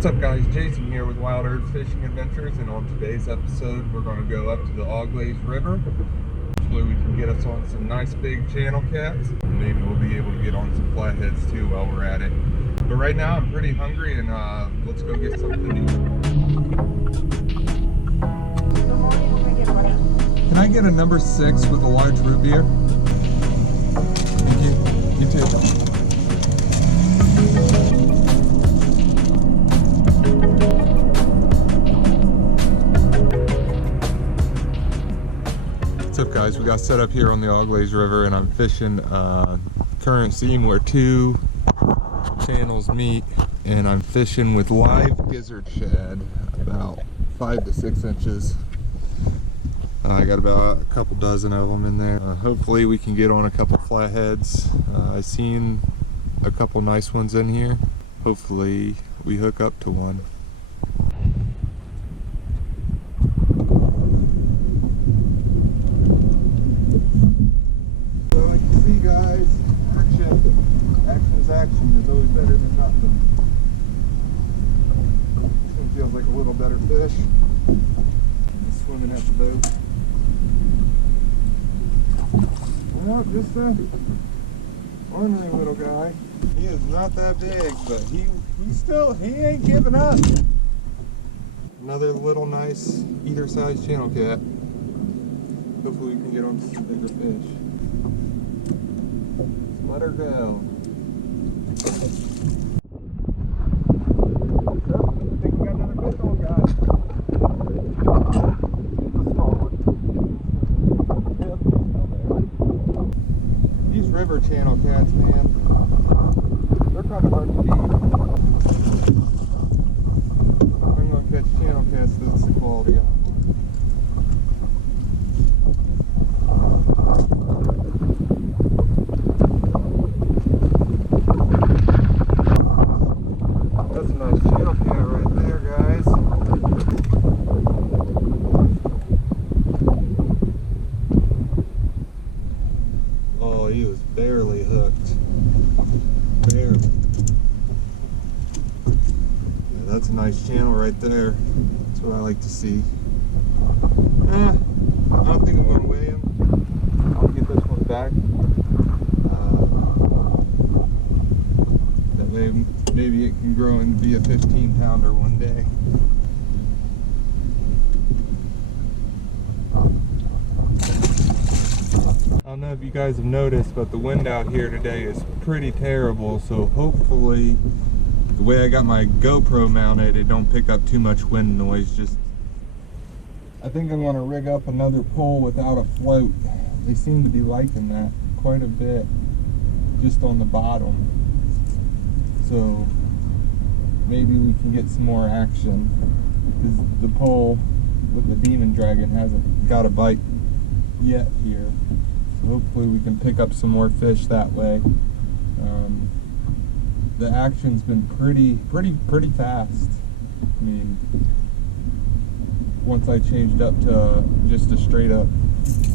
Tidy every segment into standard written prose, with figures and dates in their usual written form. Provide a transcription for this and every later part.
What's up guys, Jason here with Wild Earth Fishing Adventures, and on today's episode we're going to go up to the Auglaze River. Hopefully we can get us on some nice big channel cats. Maybe we'll be able to get on some flatheads too while we're at it. But right now I'm pretty hungry and let's go get something to eat. Can I get a number 6 with a large root beer? Thank you. You too. What's up guys, we got set up here on the Auglaze River and I'm fishing current seam where two channels meet, and I'm fishing with live gizzard shad about 5 to 6 inches. I got about a couple dozen of them in there. Hopefully we can get on a couple flatheads. I've seen a couple nice ones in here. Hopefully we hook up to one. So like you see guys, action is always better than nothing. This one feels like a little better fish. Just swimming at the boat. Well, just a ornery little guy. He is not that big, but he ain't giving up. Another little nice either size channel cat. Hopefully we can get on some bigger fish. Let her go. I think we got another fish on, guys. These river channel cats, man, they're kind of hard to beat. I'm going to catch channel cats that's the quality of them. That's a nice channel cat right there, guys. Oh, he was barely hooked. Barely. Yeah, that's a nice channel right there. That's what I like to see. I don't think I'm going to weigh him. I'll get this one back. That way maybe it can grow and be a 15-pounder one day. I don't know if you guys have noticed, but the wind out here today is pretty terrible, so hopefully the way I got my GoPro mounted, it don't pick up too much wind noise. I think I'm going to rig up another pole without a float. They seem to be liking that quite a bit, just on the bottom. So maybe we can get some more action, because the pole with the demon dragon hasn't got a bite yet here. So hopefully we can pick up some more fish that way. The action's been pretty fast. I mean, once I changed up to just a straight up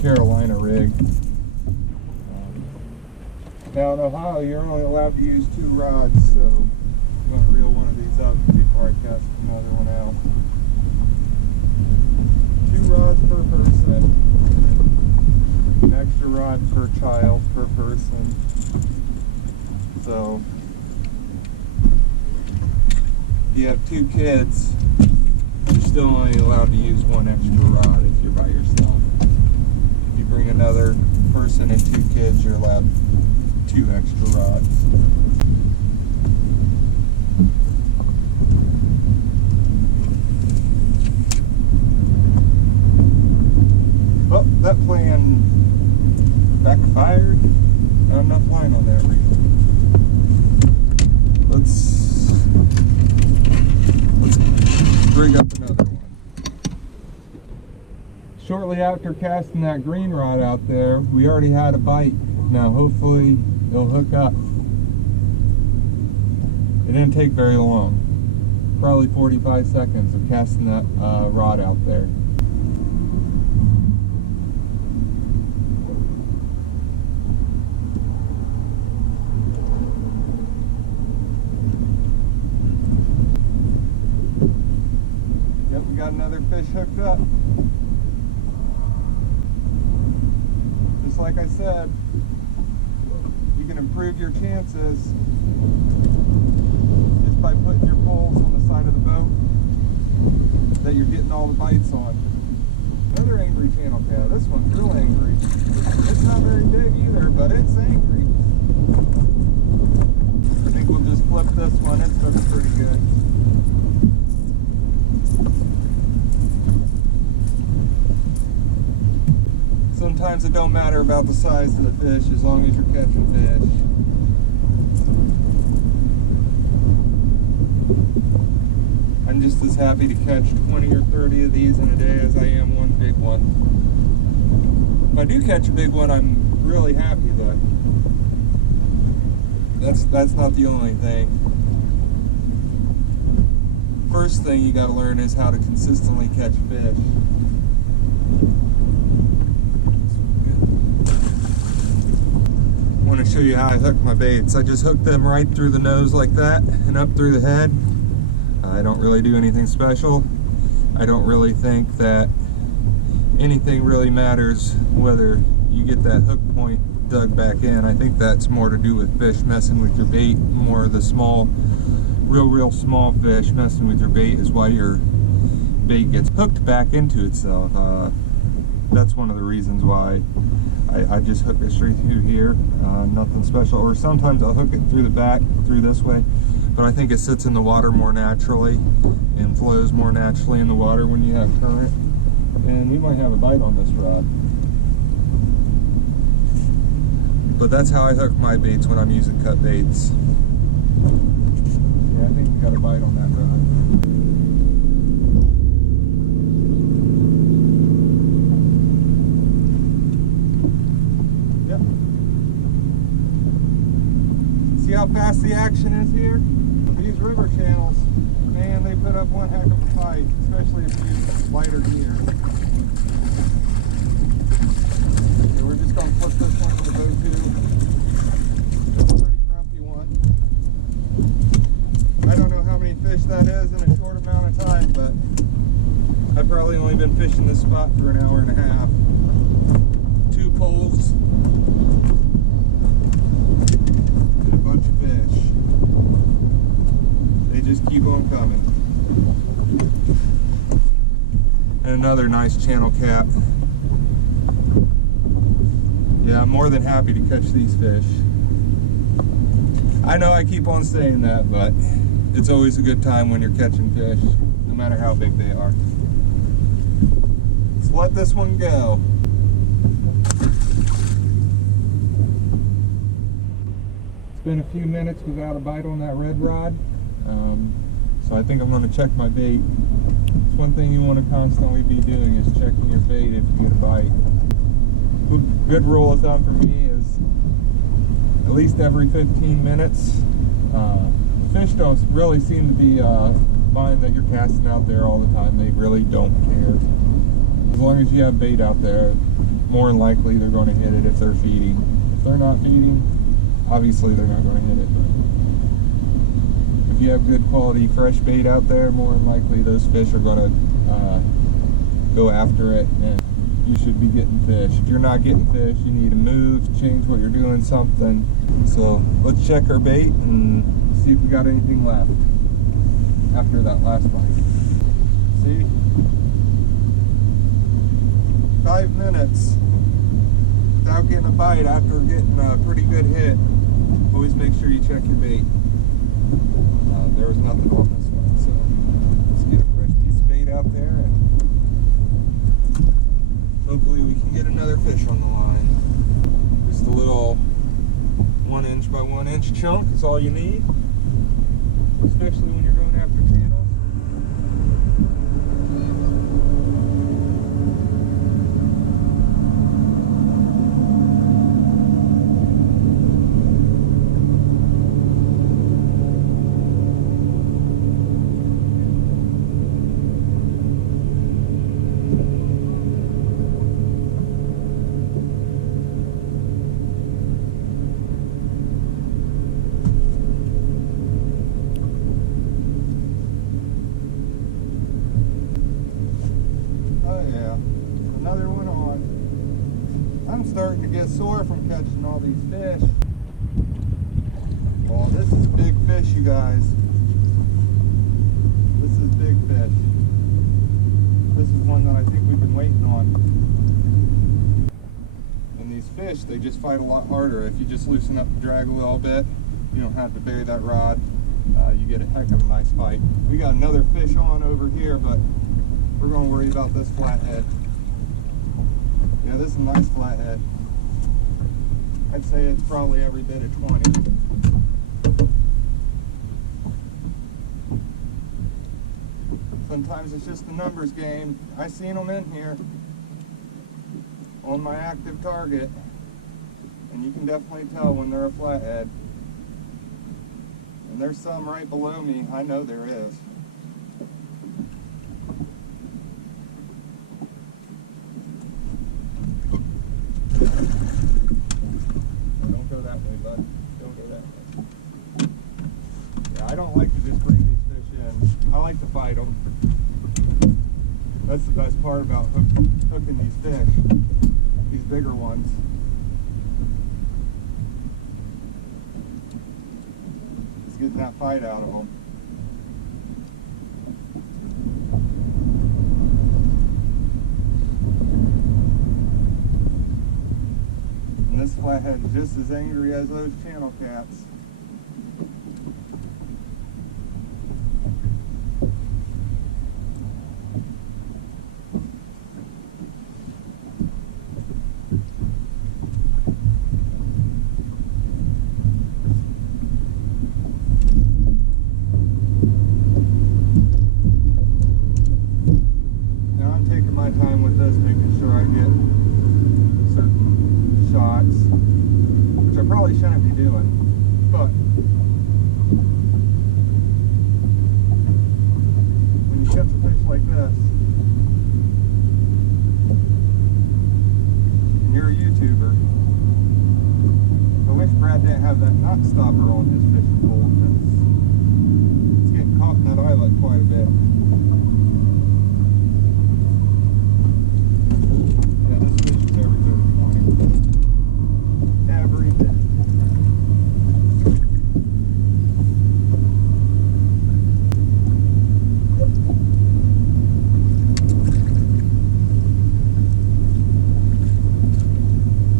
Carolina rig. Now in Ohio, you're only allowed to use 2 rods, so I'm going to reel one of these up before I cast another one out. 2 rods per person, an extra rod per child per person. So if you have 2 kids, you're still only allowed to use 1 extra rod if you're by yourself. If you bring another person and 2 kids, you're allowed 2 extra rods. Oh, that plan backfired. Not enough line on that reel. Let's rig up another one. Shortly after casting that green rod out there, we already had a bite. Now hopefully it'll hook up. It didn't take very long. Probably 45 seconds of casting that rod out there. we got another fish hooked up. Just like I said, you can improve your chances just by putting your poles on the side of the boat that you're getting all the bites on. Another angry channel cat. This one's real angry. It's not very big either, but it's angry. I think we'll just flip this one. It's looking pretty good. Sometimes it don't matter about the size of the fish as long as you're catching fish. I'm just as happy to catch 20 or 30 of these in a day as I am one big one. If I do catch a big one, I'm really happy, but that's not the only thing. First thing you gotta learn is how to consistently catch fish. I want to show you how I hook my baits. I just hook them right through the nose like that and up through the head. I don't really do anything special. I don't really think that anything really matters whether you get that hook point dug back in. I think that's more to do with fish messing with your bait. More the small, real small fish messing with your bait is why your bait gets hooked back into itself. That's one of the reasons why I just hook it straight through here. Nothing special. Or sometimes I'll hook it through the back, through this way. But I think it sits in the water more naturally and flows more naturally in the water when you have current. And we might have a bite on this rod. But that's how I hook my baits when I'm using cut baits. Yeah, I think we got a bite on that rod. See how fast the action is here? These river channels, man, they put up one heck of a fight, especially if you use lighter gear. So we're just going to flip this one to the boat too. It's a pretty grumpy one. I don't know how many fish that is in a short amount of time, but I've probably only been fishing this spot for an hour and a half. 2 poles. Bunch of fish. They just keep on coming. And another nice channel cap. Yeah, I'm more than happy to catch these fish. I know I keep on saying that, but it's always a good time when you're catching fish, no matter how big they are. Let's let this one go. Been a few minutes without a bite on that red rod, so I think I'm going to check my bait. It's one thing you want to constantly be doing is checking your bait if you get a bite. Good rule of thumb for me is at least every 15 minutes. Fish don't really seem to be mind that you're casting out there all the time. They really don't care. As long as you have bait out there, more than likely they're going to hit it if they're feeding. If they're not feeding, obviously they're not going to hit it, but if you have good quality fresh bait out there, more than likely those fish are going to go after it, and you should be getting fish. If you're not getting fish, you need to move, change what you're doing, something. So let's check our bait and see if we got anything left after that last bite. See? 5 minutes without getting a bite after getting a pretty good hit. Always make sure you check your bait. There was nothing on this one, so let's get a fresh piece of bait out there and hopefully we can get another fish on the line. Just a little 1 inch by 1 inch chunk is all you need, especially when you're going after channels. I'm starting to get sore from catching all these fish. Oh, this is a big fish, you guys. This is big fish. This is one that I think we've been waiting on. And these fish, they just fight a lot harder. If you just loosen up the drag a little bit, you don't have to bury that rod. You get a heck of a nice fight. We got another fish on over here, but we're going to worry about this flathead. Yeah, this is a nice flathead. I'd say it's probably every bit of 20. Sometimes it's just a numbers game. I seen them in here on my active target, and you can definitely tell when they're a flathead. And there's some right below me. I know there is. Don't go that way, bud. Don't go that way. Yeah, I don't like to just bring these fish in. I like to fight them. That's the best part about hooking these fish, these bigger ones. It's getting that fight out of them. And this flathead is just as angry as those channel cats. Time with this, making sure I get certain shots, which I probably shouldn't be doing, but when you catch a fish like this, and you're a YouTuber, I wish Brad didn't have that knot stopper on his fishing pole, because it's getting caught in that eyelet quite a bit.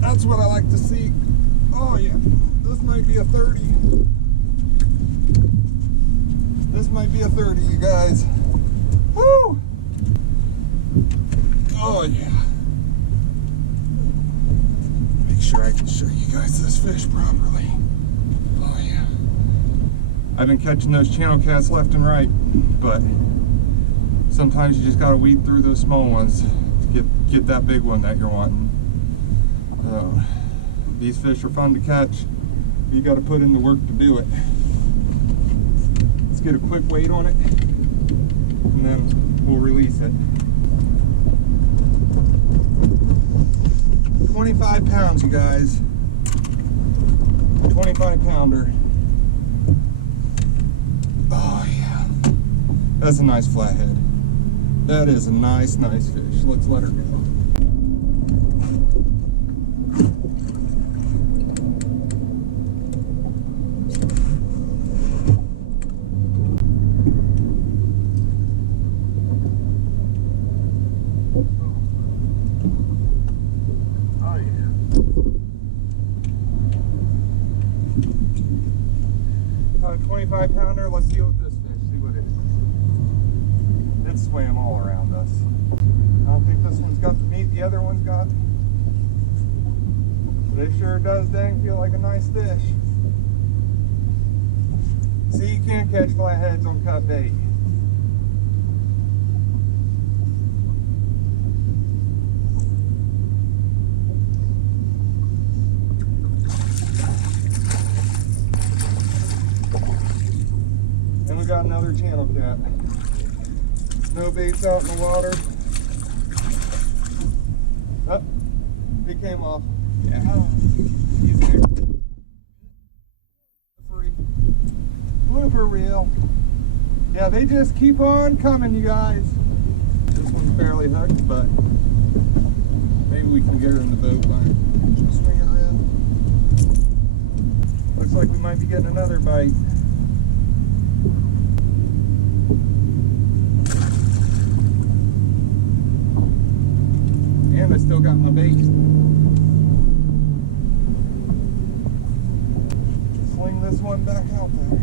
That's what I like to see. Oh yeah, this might be a 30. This might be a 30, you guys. Woo! Oh yeah. Make sure I can show you guys this fish properly. Oh yeah. I've been catching those channel cats left and right, but sometimes you just gotta weed through those small ones to get that big one that you're wanting. These fish are fun to catch. You got to put in the work to do it. Let's get a quick weight on it, and then we'll release it. 25 pounds, you guys. 25 pounder. Oh yeah, that's a nice flathead. That is a nice fish. Let's let her go. Got a 25 pounder. Let's deal with this fish, see what it is. It swam all around us. I don't think this one's got the meat the other one's got. But it sure does dang feel like a nice fish. See, you can't catch flatheads on cut bait. And we got another channel cat. No baits out in the water. Oh, he came off. Yeah, he's there. Blooper reel. Yeah, they just keep on coming, you guys. This one's barely hooked, but maybe we can get her in the boat line. Just swing her in. Looks like we might be getting another bite. And I still got my bait. Sling this one back out there.